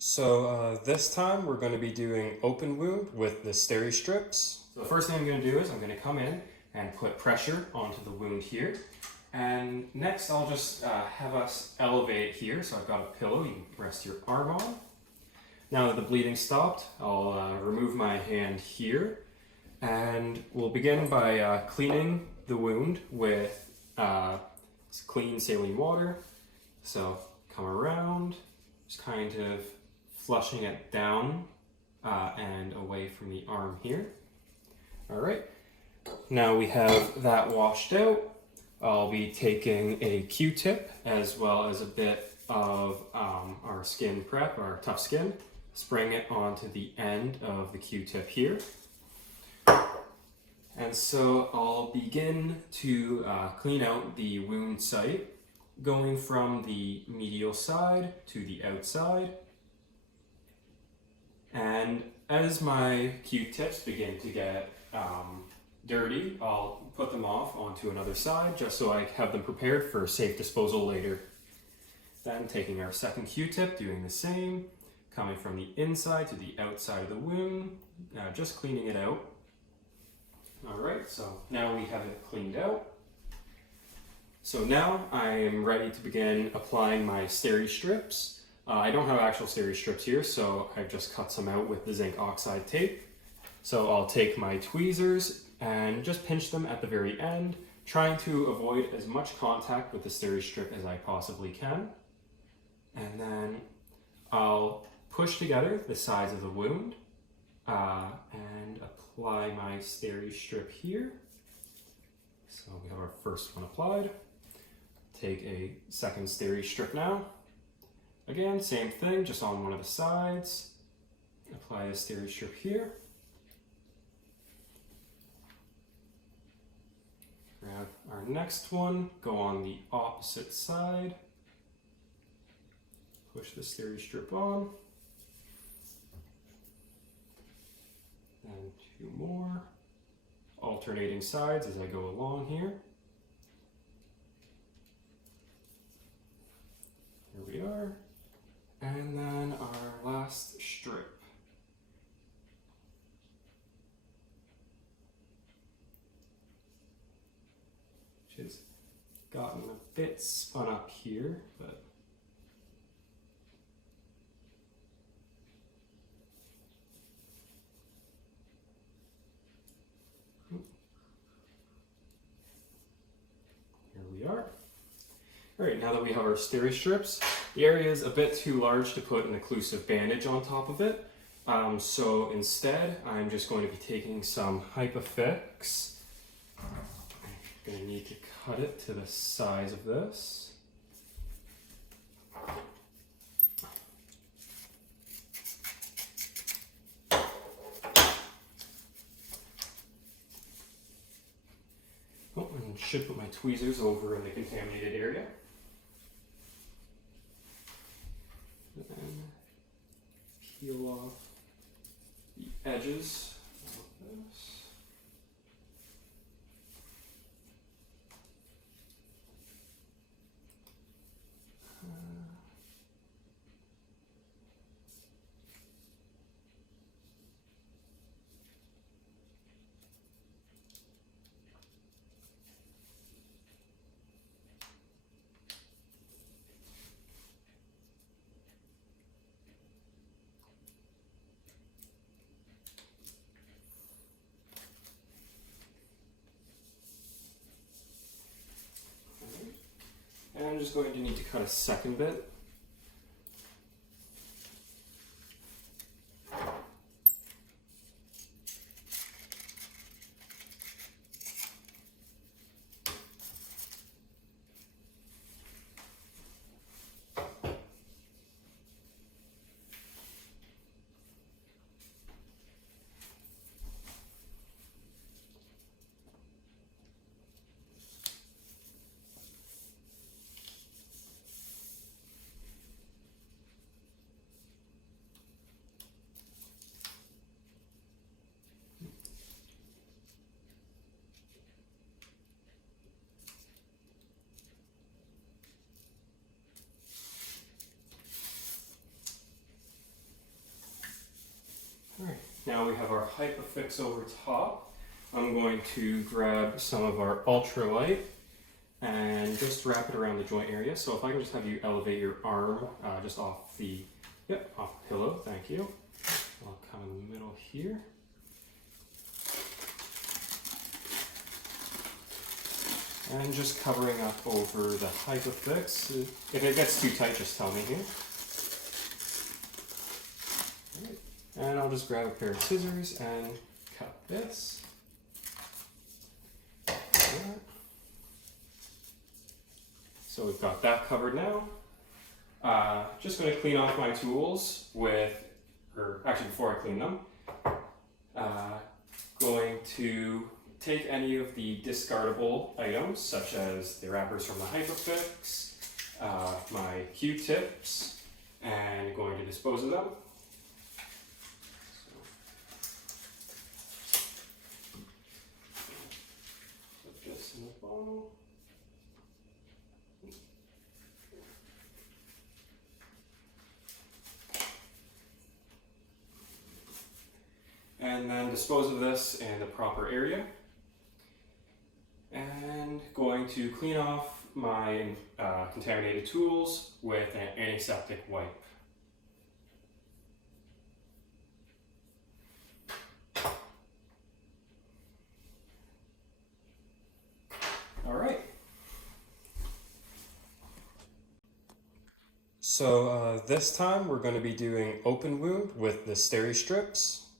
This time we're going to be doing open wound with the steri strips. So the first thing I'm going to do is I'm going to come in and put pressure onto the wound here. And next I'll just have us elevate here. So I've got a pillow you can rest your arm on. Now that the bleeding stopped, I'll remove my hand here. And we'll begin by cleaning the wound with clean saline water. So come around, just kind of flushing it down and away from the arm here. All right, now we have that washed out. I'll be taking a Q-tip as well as a bit of our skin prep, our tough skin, spraying it onto the end of the Q-tip here. And so I'll begin to clean out the wound site, going from the medial side to the outside. And as my Q-tips begin to get dirty, I'll put them off onto another side just so I have them prepared for safe disposal later. Then taking our second Q-tip, doing the same, coming from the inside to the outside of the wound, just cleaning it out. All right, so now we have it cleaned out. So now I am ready to begin applying my steri strips. I don't have actual steri strips here, so I've just cut some out with the zinc oxide tape. So I'll take my tweezers and just pinch them at the very end, trying to avoid as much contact with the steri strip as I possibly can. And then I'll push together the sides of the wound and apply my steri strip here. So we have our first one applied. Take a second steri strip now. Again, same thing, just on one of the sides. Apply the steri strip here. Grab our next one, go on the opposite side. Push the steri strip on. And two more. Alternating sides as I go along here. Here we are. And then our last strip. Which has gotten a bit spun up here, but here we are. All right, now that we have our steri strips, the area is a bit too large to put an occlusive bandage on top of it. So instead, I'm just going to be taking some Hypafix. I'm going to need to cut it to the size of this. Oh, and should put my tweezers over in the contaminated area. And peel off the edges of this. And I'm just going to need to cut a second bit. Alright, now we have our Hypafix over top. I'm going to grab some of our ultralight and just wrap it around the joint area. So if I can just have you elevate your arm just off the, off the pillow, thank you. I'll come in the middle here. And just covering up over the Hypafix. If it gets too tight, just tell me here. Right. And I'll just grab a pair of scissors and cut this. Like so we've got that covered now. Just going to clean off my tools with, or actually before I clean them, going to take any of the discardable items, such as the wrappers from the Hypafix, my Q-tips, and going to dispose of them. So, put this in the bottle. And then dispose of this in the proper area. And going to clean off my contaminated tools with an antiseptic wipe. All right. So this time we're going to be doing open wound with the steri strips.